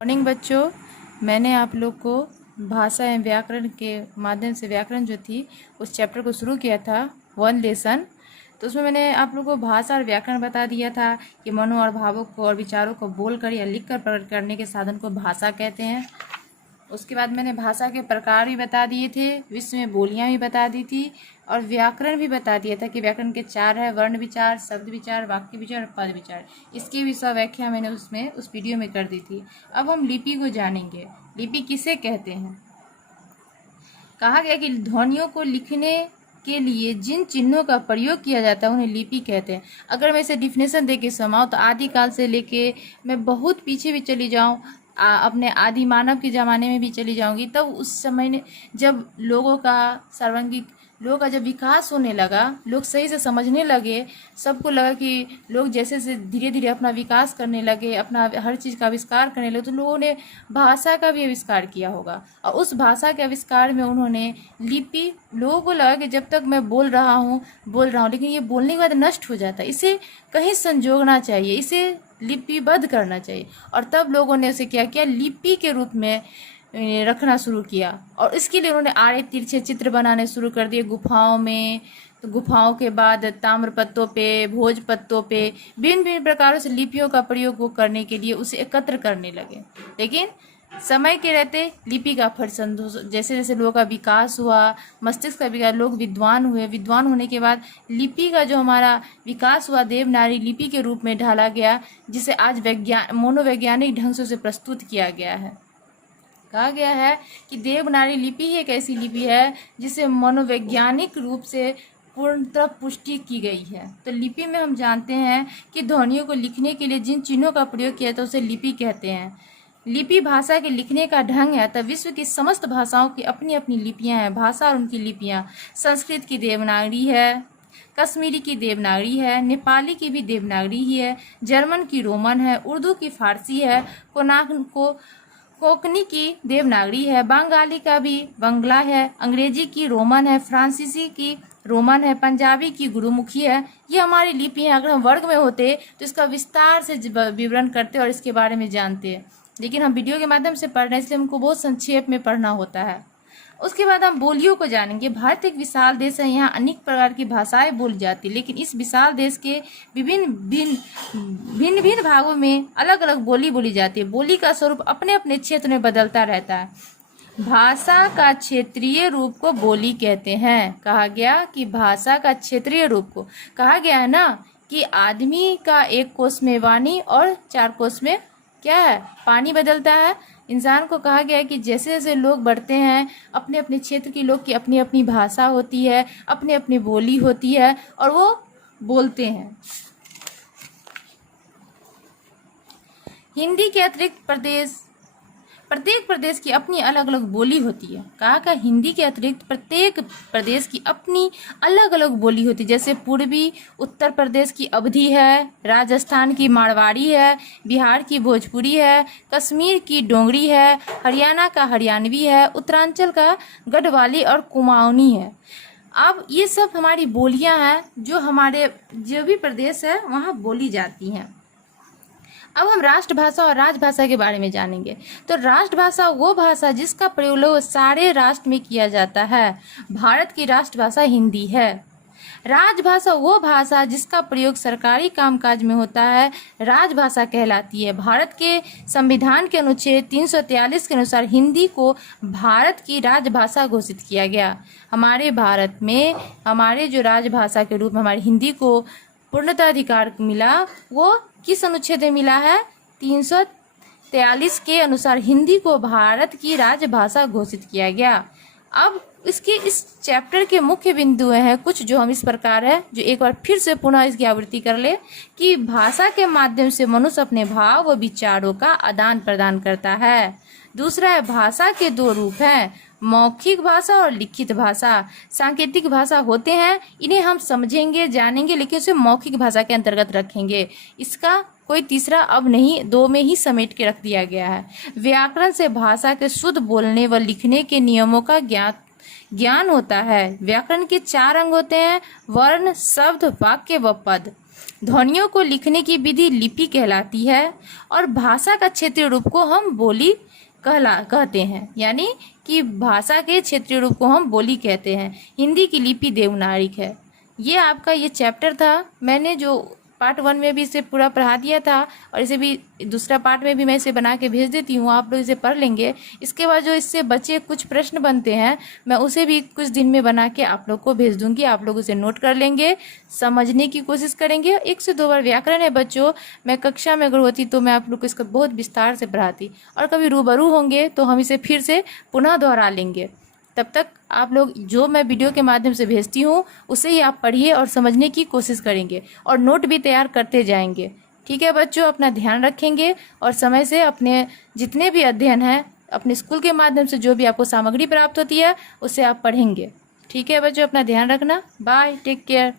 Morning बच्चों, मैंने आप लोग को भाषा एवं व्याकरण के माध्यम से व्याकरण जो थी उस चैप्टर को शुरू किया था, वन लेसन। तो उसमें मैंने आप लोग को भाषा और व्याकरण बता दिया था कि मनो और भावों को और विचारों को बोलकर या लिखकर प्रकट करने के साधन को भाषा कहते हैं। उसके बाद मैंने भाषा के प्रकार भी बता दिए थे, विश्व में बोलियां भी बता दी थी और व्याकरण भी बता दिया था कि व्याकरण के 4 है: वर्ण विचार, शब्द विचार, वाक्य विचार और पद विचार। इसकी भी व्याख्या मैंने उस वीडियो में कर दी थी। अब हम लिपि को जानेंगे। लिपि किसे कहते हैं? कहा गया कि ध्वनियों को लिखने के लिए जिन चिन्हों का प्रयोग किया जाता है उन्हें लिपि कहते हैं। अगर मैं इसे डिफिनेशन दे के समाऊँ तो आदिकाल से लेके मैं बहुत पीछे भी चली जाऊँ, अपने आदि मानव के ज़माने में भी चली जाऊंगी, तब उस समय ने जब लोगों का जब विकास होने लगा, लोग सही से समझने लगे, सबको लगा कि लोग जैसे से धीरे धीरे अपना विकास करने लगे, अपना हर चीज़ का आविष्कार करने लगे, तो लोगों ने भाषा का भी आविष्कार किया होगा। और उस भाषा के आविष्कार में उन्होंने लिपि, लोगों को लगा कि जब तक मैं बोल रहा हूँ लेकिन ये बोलने के बाद नष्ट हो जाता है, इसे कहीं संजोगना चाहिए, इसे लिपिबद्ध करना चाहिए। और तब लोगों ने उसे क्या किया, लिपि के रूप में रखना शुरू किया। और इसके लिए उन्होंने आड़े तिरछे चित्र बनाने शुरू कर दिए गुफाओं में। तो गुफाओं के बाद ताम्र पत्तों पे, भोज पत्तों पे भिन्न भिन्न प्रकारों से लिपियों का प्रयोग वो करने के लिए उसे एकत्र करने लगे। लेकिन समय के रहते लिपि का फटसन, जैसे जैसे लोगों का विकास हुआ, मस्तिष्क का विकास, लोग विद्वान हुए, विद्वान होने के बाद लिपि का जो हमारा विकास हुआ देवनागरी लिपि के रूप में ढाला गया, जिसे आज मनोवैज्ञानिक ढंग से उसे प्रस्तुत किया गया है। कहा गया है कि देवनागरी लिपि ही एक ऐसी लिपि है जिसे मनोवैज्ञानिक रूप से पूर्णतः पुष्टि की गई है। तो लिपि में हम जानते हैं कि ध्वनियों को लिखने के लिए जिन चिन्हों का प्रयोग किया जाता है उसे लिपि कहते हैं। लिपि भाषा के लिखने का ढंग है। तब विश्व की समस्त भाषाओं की अपनी अपनी लिपियां हैं। भाषा और उनकी लिपियां, संस्कृत की देवनागरी है, कश्मीरी की देवनागरी है, नेपाली की भी देवनागरी ही है, जर्मन की रोमन है, उर्दू की फारसी है, कोंकणी की देवनागरी है, बंगाली का भी बंगला है, अंग्रेजी की रोमन है, फ्रांसीसी की रोमन है, पंजाबी की गुरुमुखी है। ये हमारी लिपि है। अगर हम वर्ग में होते तो इसका विस्तार से विवरण करते और इसके बारे में जानते, लेकिन हम वीडियो के माध्यम से पढ़ रहे हैं, इसलिए हमको बहुत संक्षेप में पढ़ना होता है। उसके बाद हम बोलियों को जानेंगे। भारत एक विशाल देश है, यहाँ अनेक प्रकार की भाषाएं बोली जाती, लेकिन इस विशाल देश के भिन्न भागों में अलग अलग बोली बोली जाती है। बोली का स्वरूप अपने अपने क्षेत्र में बदलता रहता है। भाषा का क्षेत्रीय रूप को बोली कहते हैं। कहा गया कि भाषा का क्षेत्रीय रूप को, कहा गया है ना कि आदमी का 1 कोस में वाणी और 4 कोस में क्या है, पानी बदलता है। इंसान को कहा गया है कि जैसे जैसे लोग बढ़ते हैं, अपने अपने क्षेत्र के लोग की अपनी अपनी भाषा होती है, अपनी अपनी बोली होती है और वो बोलते हैं। हिंदी के अतिरिक्त प्रत्येक प्रदेश की अपनी अलग अलग बोली होती है। कहा का हिंदी के अतिरिक्त प्रत्येक प्रदेश की अपनी अलग अलग बोली होती है। जैसे पूर्वी उत्तर प्रदेश की अवधी है, राजस्थान की मारवाड़ी है, बिहार की भोजपुरी है, कश्मीर की डोंगरी है, हरियाणा का हरियाणवी है, उत्तरांचल का गढ़वाली और कुमाऊनी है। अब ये सब हमारी बोलियां हैं जो हमारे जो भी प्रदेश है वहाँ बोली जाती हैं। अब हम राष्ट्रभाषा और राजभाषा के बारे में जानेंगे। तो राष्ट्रभाषा वो भाषा जिसका प्रयोग सारे राष्ट्र में किया जाता है। भारत की राष्ट्रभाषा हिंदी है। राजभाषा वो भाषा जिसका प्रयोग सरकारी कामकाज में होता है, राजभाषा कहलाती है। भारत के संविधान के अनुच्छेद 343 के अनुसार हिंदी को भारत की राजभाषा घोषित किया गया। हमारे भारत में हमारे जो राजभाषा के रूप में हमारी हिंदी को पूर्णतः अधिकार मिला, वो किस अनुच्छेद में मिला है? 343 के अनुसार हिंदी को भारत की राजभाषा घोषित किया गया। अब इसके इस चैप्टर के मुख्य बिंदु हैं कुछ जो हम इस प्रकार है, जो एक बार फिर से पुनः इसकी आवृत्ति कर ले कि भाषा के माध्यम से मनुष्य अपने भाव व विचारों का आदान प्रदान करता है। दूसरा है भाषा के 2 रूप हैं, मौखिक भाषा और लिखित भाषा। सांकेतिक भाषा होते हैं, इन्हें हम समझेंगे जानेंगे, लेकिन उसे मौखिक भाषा के अंतर्गत रखेंगे। इसका कोई तीसरा अब नहीं, 2 में ही समेट के रख दिया गया है। व्याकरण से भाषा के शुद्ध बोलने व लिखने के नियमों का ज्ञान होता है। व्याकरण के 4 अंग होते हैं: वर्ण, शब्द, वाक्य व पद। ध्वनियों को लिखने की विधि लिपि कहलाती है और भाषा का क्षेत्रीय रूप को हम बोली कहते हैं, यानी कि भाषा के क्षेत्रीय रूप को हम बोली कहते हैं। हिंदी की लिपि देवनागरिक है। ये आपका ये चैप्टर था। मैंने जो पार्ट 1 में भी इसे पूरा पढ़ा दिया था और इसे भी दूसरा पार्ट में भी मैं इसे बना के भेज देती हूँ, आप लोग इसे पढ़ लेंगे। इसके बाद जो इससे बचे कुछ प्रश्न बनते हैं मैं उसे भी कुछ दिन में बना के आप लोग को भेज दूंगी। आप लोग उसे नोट कर लेंगे, समझने की कोशिश करेंगे। 1 से 2 बार व्याकरण है बच्चों। मैं कक्षा में अगर होती तो मैं आप लोग को इसका बहुत विस्तार से पढ़ाती, और कभी रूबरू होंगे तो हम इसे फिर से पुनः दोहरा लेंगे। तब तक आप लोग जो मैं वीडियो के माध्यम से भेजती हूँ उसे ही आप पढ़िए और समझने की कोशिश करेंगे और नोट भी तैयार करते जाएंगे। ठीक है बच्चों, अपना ध्यान रखेंगे और समय से अपने जितने भी अध्ययन हैं अपने स्कूल के माध्यम से जो भी आपको सामग्री प्राप्त होती है उसे आप पढ़ेंगे। ठीक है बच्चों, अपना ध्यान रखना। Bye, take care.